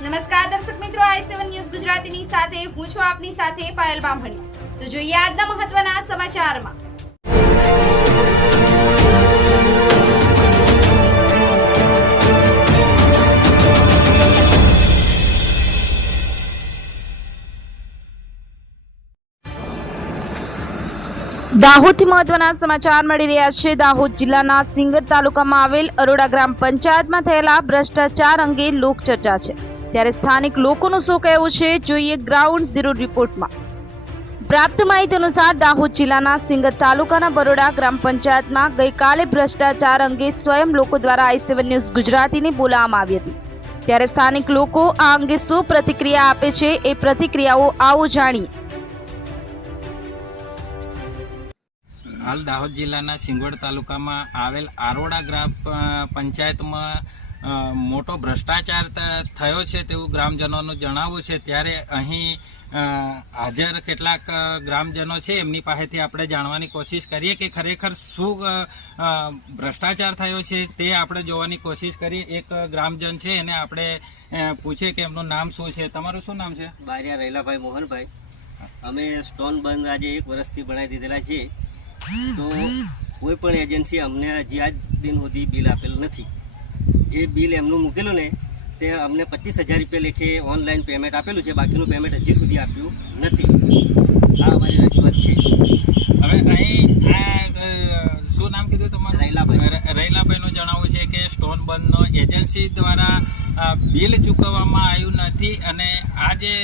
નમસ્કાર દર્શક મિત્રો, i7 ન્યૂઝ ગુજરાતીની સાથે હું છું આપની સાથે પાયલ બામણી। તો જોઈએ આજના મહત્વના સમાચારમાં। દાહોદથી મહત્વના સમાચાર મળી રહ્યા છે। દાહોદ જિલ્લાના સિંગર તાલુકામાં આવેલ અરોડા ગ્રામ પંચાયતમાં થયેલા ભ્રષ્ટાચાર અંગે લોકચર્ચા છે, ત્યારે સ્થાનિક લોકોનું શું કહેવું છે, જોઈએ ગ્રાઉન્ડ ઝીરો રિપોર્ટમાં। પ્રાપ્ત માહિતી અનુસાર દાહોદ જિલ્લાના સિંગર તાલુકાના બરોડા ગ્રામ પંચાયતમાં ગઈકાલે ભ્રષ્ટાચાર અંગે સ્વયં લોકો દ્વારા i7 ન્યૂઝ ગુજરાતીને બોલાવવામાં આવી હતી, ત્યારે સ્થાનિક લોકો આ અંગે શું પ્રતિક્રિયા આપે છે એ પ્રતિક્રિયાઓ આવો જાણીએ। હાલ દાહોદ જિલ્લાના સિંગવડ તાલુકામાં આવેલ આરોડા ગ્રામ પંચાયતમાં મોટો ભ્રષ્ટાચાર થયો છે તેવું ગ્રામજનોનું જણાવવું છે, ત્યારે અહીં હાજર કેટલાક ગ્રામજનો છે એમની પાસેથી આપણે જાણવાની કોશિશ કરીએ કે ખરેખર શું ભ્રષ્ટાચાર થયો છે તે આપણે જોવાની કોશિશ કરીએ। એક ગ્રામજન છે એને આપણે પૂછીએ કે એમનું નામ શું છે। તમારું શું નામ છે? બારિયા રૈલાભાઈ મોહનભાઈ। અમે સ્ટોન બંધ આજે 1 વર્ષથી બનાવી દીધેલા છે, તો કોઈ પણ એજન્સી અમને હજી આજ દિન સુધી બિલ આપેલ નથી। જે બિલ એમનું મૂકેલું ને તે અમને 25,000 રૂપિયા લેખે ઓનલાઈન પેમેન્ટ આપેલું છે, બાકીનું પેમેન્ટ હજી સુધી આપ્યું નથી। આ અમારી રજૂઆત છે। હવે અહીં શું નામ કીધું તમારું? રૈલાભાઈ। રૈલાભાઈનું જણાવવું છે કે સ્ટોન બંધનો એજન્સી દ્વારા બિલ ચૂકવવામાં આવ્યું નથી, અને આ જે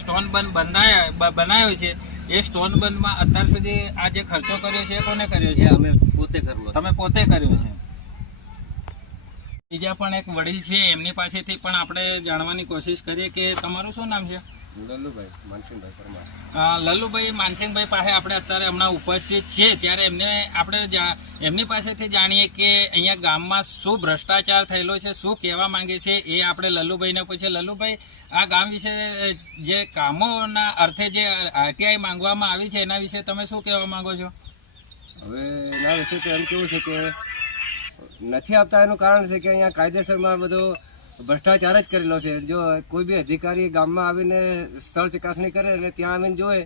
સ્ટોન બંધ બનાવ્યો છે એ સ્ટોન બંધમાં અત્યાર સુધી આ જે ખર્ચો કર્યો છે એ કોને કર્યો છે? અમે પોતે કર્યો। તમે પોતે કર્યો છે। બીજા પણ એક વડીલ છે એમની પાસેથી પણ આપણે જાણવાની કોશિશ કરીએ કે તમારું શું નામ છે? લલ્લુભાઈ માનસિંહભાઈ પરમાર। લલ્લુભાઈ માનસિંહભાઈ પાસે આપણે અત્યારે હમણાં ઉપસ્થિત છે, ત્યારે આપણે એમની પાસેથી જાણીએ કે અહીંયા ગામમાં શું ભ્રષ્ટાચાર થયેલો છે, શું કહેવા માંગે છે એ આપણે લલ્લુભાઈને પૂછીએ। લલ્લુભાઈ, આ ગામ વિશે જે કામોના અર્થે જે આરટીઆઈ માંગવામાં આવી છે એના વિશે તમે શું કહેવા માંગો છો? હવે એના વિશે તો એમ કેવું છે કે નથી આપતા એનું કારણ છે કે અહીંયા કાયદેસરમાં બધો ભ્રષ્ટાચાર જ કરેલો છે। જો કોઈ બી અધિકારી ગામમાં આવીને સ્થળ ચકાસણી કરે અને ત્યાં આવીને જોવે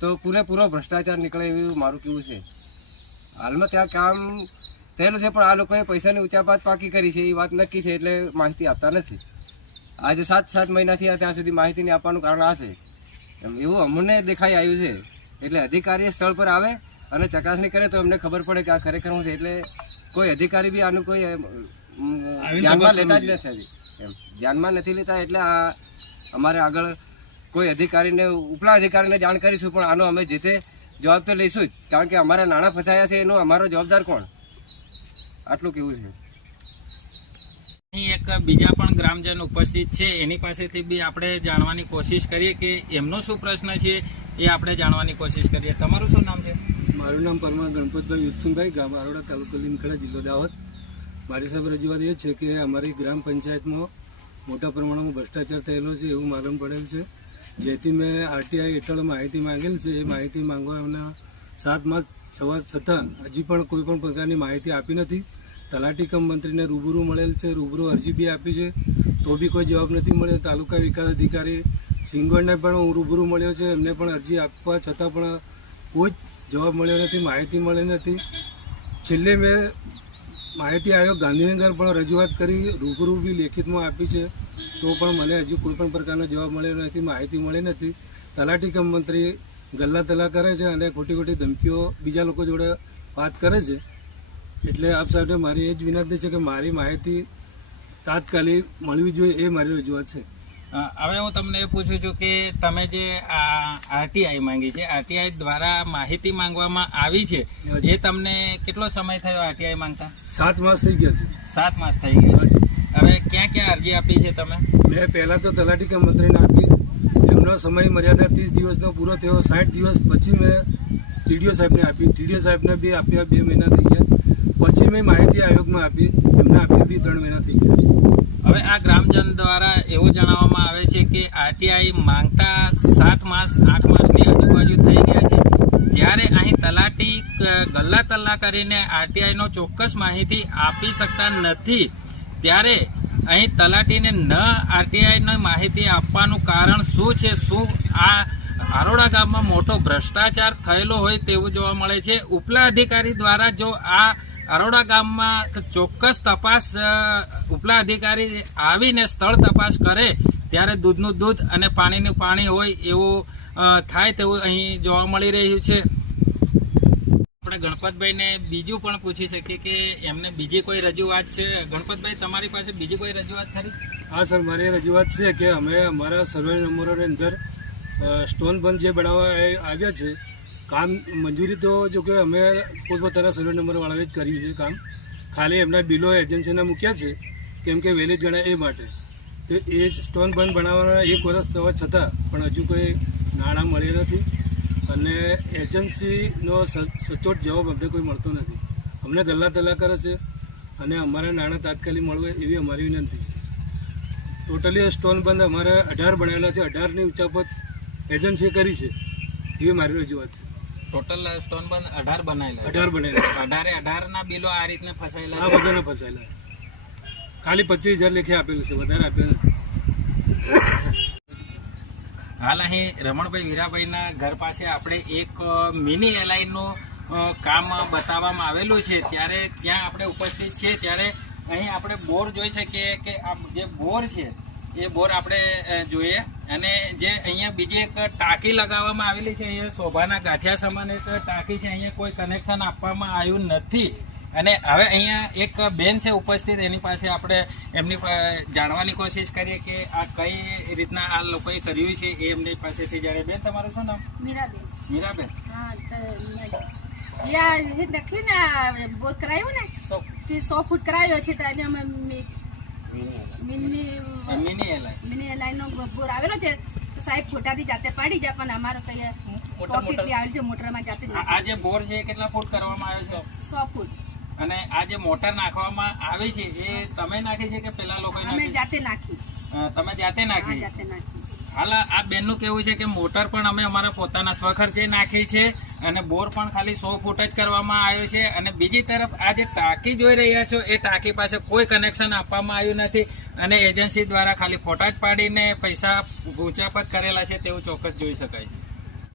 તો પૂરેપૂરો ભ્રષ્ટાચાર નીકળે એવું મારું કહેવું છે। હાલમાં ત્યાં કામ થયેલું છે, પણ આ લોકોએ પૈસાની ઉચાપાત પાકી કરી છે એ વાત નક્કી છે, એટલે માહિતી આપતા નથી। આજે 7 મહિનાથી ત્યાં સુધી માહિતી નહીં આપવાનું કારણ આ છે, એવું અમને દેખાઈ આવ્યું છે। એટલે અધિકારી સ્થળ પર આવે અને ચકાસણી કરે તો અમને ખબર પડે કે આ ખરેખર શું છે। એટલે કોઈ અધિકારી બી આનું કોઈ ધ્યાનમાં લેતા જ નથી, ધ્યાનમાં નથી લેતા। એટલે આ અમારે આગળ કોઈ અધિકારીને ઉપલા અધિકારીને જાણ કરીશું, પણ આનો અમે જે તે જવાબ તો લઈશું જ, કારણ કે અમારા નાણાં ફસાયા છે એનો અમારો જવાબદાર કોણ? આટલું કેવું છે। અહીં એક બીજા પણ ગ્રામજન ઉપસ્થિત છે, એની પાસેથી બી આપણે જાણવાની કોશિશ કરીએ કે એમનો શું પ્રશ્ન છે એ આપણે જાણવાની કોશિશ કરીએ। તમારું શું નામ છે? મારું નામ પરમાર ગણપતભાઈ યુસુફભાઈ, ગામ આરોડા, તાલુકો લીમખેડા, જિલ્લો દાહોદ। મારી સાહેબ રજૂઆત એ છે કે અમારી ગ્રામ પંચાયતમાં મોટા પ્રમાણમાં ભ્રષ્ટાચાર થયેલો છે એવું માલુમ પડેલ છે, જેથી મેં આરટીઆઈ હેઠળ માહિતી માંગેલ છે। એ માહિતી માંગવા એમના 7 માસ સવાર છતાં હજી પણ કોઈ પણ પ્રકારની માહિતી આપી નથી। તલાટી કમ મંત્રીને રૂબરૂ મળેલ છે, રૂબરૂ અરજી બી આપી છે, તો બી કોઈ જવાબ નથી મળ્યો। તાલુકા વિકાસ અધિકારી સિંગવડને પણ હું રૂબરૂ મળ્યો છે, એમને પણ અરજી આપવા છતાં પણ કોઈ જ જવાબ મળ્યો નથી, માહિતી મળી નથી। છેલ્લે મેં માહિતી આયોગ ગાંધીનગર પણ રજૂઆત કરી, રૂબરૂ બી લેખિતમાં આપી છે, તો પણ મને હજુ કોઈ પણ પ્રકારનો જવાબ મળ્યો નથી, માહિતી મળી નથી। તલાટી કમ મંત્રી ગલ્લા તલા કરે છે અને ખોટી ખોટી ધમકીઓ બીજા લોકો જોડે વાત કરે છે। એટલે આપ સાહેબને મારી એ જ વિનંતી છે કે મારી માહિતી તાત્કાલિક મળવી જોઈએ, એ મારી રજૂઆત છે। હવે હું તમને એ પૂછું છું કે તમે જે આરટીઆઈ માંગી છે, આરટીઆઈ દ્વારા માહિતી માંગવામાં આવી છે, એ તમને કેટલો સમય થયો આરટીઆઈ માંગતા? 7 માસ થઈ ગયા છે। 7 માસ થઈ ગયા છે। હવે ક્યાં ક્યાં અરજી આપી છે તમે? મેં પહેલાં તો તલાટી કમ મંત્રીને આપી, એમનો સમય મર્યાદા 30 દિવસનો પૂરો થયો, 60 દિવસ પછી મેં ટીડીઓ સાહેબને આપી, ટીડીઓ સાહેબને બી આપ્યા 2 મહિના થઈ ગયા, પછી મેં માહિતી આયોગમાં આપી, એમને આપી બી 3 મહિના થઈ ગયા। હવે આ ગ્રામજન દ્વારા એવું જણાવવામાં આવે છે કે આરટીઆઈ માંગતા 7 માસ 8 માસની આજુબાજુ થઈ ગયા છે, ત્યારે અહીં તલાટી ગલ્લા તલ્લા કરીને આરટીઆઈનો ચોક્કસ માહિતી આપી શકતા નથી, ત્યારે અહીં તલાટીને ન આરટીઆઈની માહિતી આપવાનું કારણ શું છે? શું આ આરોડા ગામમાં મોટો ભ્રષ્ટાચાર થયેલો હોય તેવું જોવા મળે છે? ઉપલા અધિકારી દ્વારા જો આ આરોડા ગામમાં ચોક્કસ તપાસ ઉપલા અધિકારી આવીને સ્થળ તપાસ કરે ત્યારે દૂધનું દૂધ અને પાણીનું પાણી હોય એવું થાય તેવું અહીં જોવા મળી રહ્યું છે. આપણે ગણપતભાઈને બીજું પણ પૂછી શકીએ કે એમને બીજી કોઈ રજૂઆત છે? ગણપતભાઈ, તમારી પાસે બીજી કોઈ રજૂઆત ખરી? હા સર, મારી રજૂઆત છે કે અમે અમારા સર્વે નંબરોની અંદર સ્ટોન બંધ જે બનાવવા આવ્યા છે, કામ મંજૂરી તો જો કે અમે પોતપોતાના સર્વે નંબરવાળાએ જ કર્યું છે કામ. ખાલી એમના બિલો એજન્સીના મૂક્યા છે કેમ કે વેલિડ ગણાય એ માટે. તો એ સ્ટોન બંધ બનાવવાના 1 વર્ષ થવા છતાં પણ હજુ કોઈ નાણાં મળ્યા નથી અને એજન્સીનો સચોટ જવાબ અમને કોઈ મળતો નથી. અમને ગલ્લા તલ્લા કરે છે અને અમારા નાણાં તાત્કાલિક મળવે એવી અમારી વિનંતી છે. ટોટલી સ્ટોન બંધ અમારે 18 બનાવેલા છે, 18ની ઉચાપત એજન્સીએ કરી છે એવી મારી રજૂઆત છે. ટોટલ સ્ટોન બંધ 18 બનાવેલા? 18 બનાવેલા. 18 ના બિલો આ રીતના ફસાયેલા? આ બધાને ફસાયેલા. ખાલી 25,000 લેખે આપેલું છે, વધારે આપ્યું નથી. હાલ અહીં રમણભાઈ વીરાભાઈના ઘર પાસે આપણે એક મિની એલાઇનનું કામ બતાવવામાં આવેલું છે. ત્યારે ત્યાં આપણે ઉપસ્થિત છે ત્યારે અહીં આપણે બોર જોઈ શકીએ કે આ જે બોર છે એ બોર આપણે જોઈએ અને જે અહીંયા બીજી એક ટાંકી લગાવવામાં આવેલી છે. અહીંયા શોભાના ગાંઠિયા સમાન એક ટાંકી છે, અહીંયા કોઈ કનેક્શન આપવામાં આવ્યું નથી. અને હવે અહીંયા એક બેન છે ઉપસ્થિત, એની પાસે આપણે એમની જાણવાની કોશિશ કરીએ કે આ કઈ રીતના આ લોકોએ કર્યું છે એ એમની પાસેથી જાણીએ. બેન, તમારું શું નામ? મીરાબેન. મીરાબેન, હા, તો યા નક્કી ને બોર કરાવ્યું ને તે 100 ફૂટ કરાવ્યો છે. તો આજે અમે મિની એલાઇનનો બોર આવેલો છે. તો સાહેબ ફોટાથી જાતે પાડી જાય પણ અમારો કઈ પોકેટલી આવેલ છે મોટરમાં જાતે. આ જે બોર છે એ કેટલા ફૂટ કરવામાં આવે છે? 100 ફૂટ. અને આ જે મોટર નાખવામાં આવી છે એ તમે નાખી છે કે પેલા લોકો અમે જાતે નાખી. તમે જાતે નાખી? જાતે નાખી. હાલ આ બેનનું કેવું છે કે મોટર પણ અમે અમારા પોતાના સ્વખર્ચે નાખી છે અને બોર પણ ખાલી 100 ફૂટ જ કરવામાં આવ્યો છે. અને બીજી તરફ આ જે ટાંકી જોઈ રહ્યા છો એ ટાંકી પાસે કોઈ કનેક્શન આપવામાં આવ્યું નથી અને એજન્સી દ્વારા ખાલી ફોટા જ પાડીને પૈસા ઉચાપત કરેલા છે તેવું ચોક્કસ જોઈ શકાય છે.